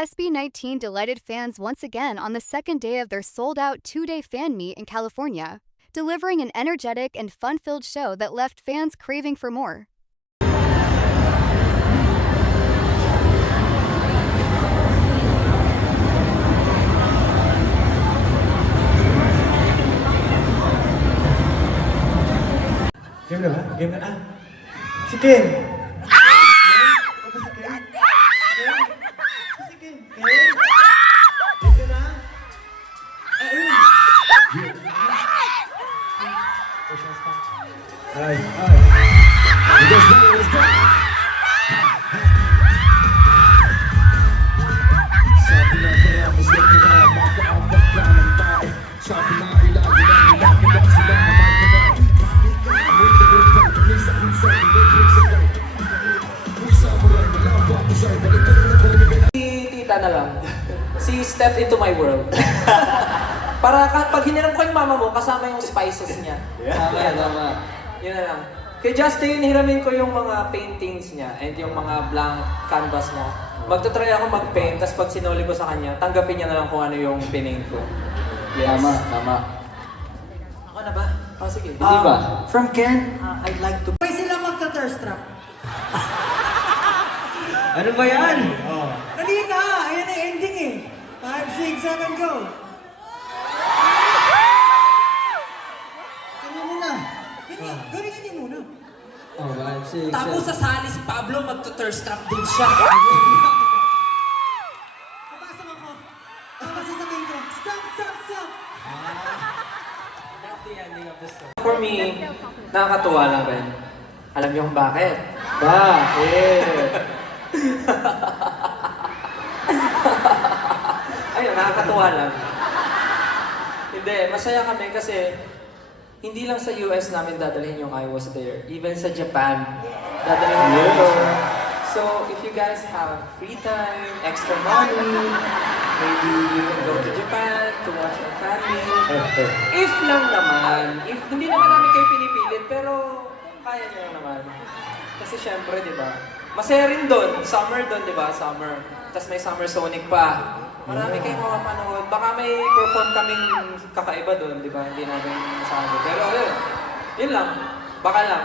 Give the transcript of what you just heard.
SB19 delighted fans once again on the second day of their sold-out two-day fan meet in California, delivering an energetic and fun-filled show that left fans craving for more. Game na ba? Game na? Si Ken! Ken? Si Ken? Ken? Si Ken? Ken? Game ka na? Ayun! Ay! Let's go! Let's go! Sabi na kaya mas na makaabak ka ng tao. Sabi na ilagi na ilagi sila naman ka na. Si tita na lang. Si Step into my world. Para pag hiniram ko yung mama mo, kasama yung spices niya. Tama. Yun na lang. Kay Justin, hiramin ko yung mga paintings niya and yung mga blank canvas niya. Magta-try ako mag-paint, tapos pag sinuli ko sa kanya, tanggapin niya na lang kung ano yung pinaint ko. Yes. Tama. Ako na ba? Oh, sige. Hindi ba? From Ken, I'd like to... May sila magta-thirst trap. Ano ba yan? Dali na! Ayan ang ending eh. 5, 6, 7, go! Kanya muna. Galingan niyo muna. Oh, 5, 6, Tapos sasali si Pablo, magta-thirst trap din siya. Papasok ako. Tapos sasabihin ko, stop! For me, nakakatuwa lang rin. Alam niyo kung bakit? Ayun, nakakatuwa lang. Hindi, masaya kami kasi hindi lang sa US namin dadalhin yung I Was There. Even sa Japan, dadalhin namin ito. So, if you guys have free time, extra money, maybe you can go to Japan to watch your family. If lang naman, hindi naman namin kayo pinipilit, pero kaya nyo naman. Kasi syempre, di ba? Masaya rin doon. Summer doon, di ba? Summer. Tapos may Summer Sonic pa. Marami kayong makapanood. Baka may perform kaming kakaiba doon, di ba? Hindi namin masabi. Pero yun lang. Baka lang.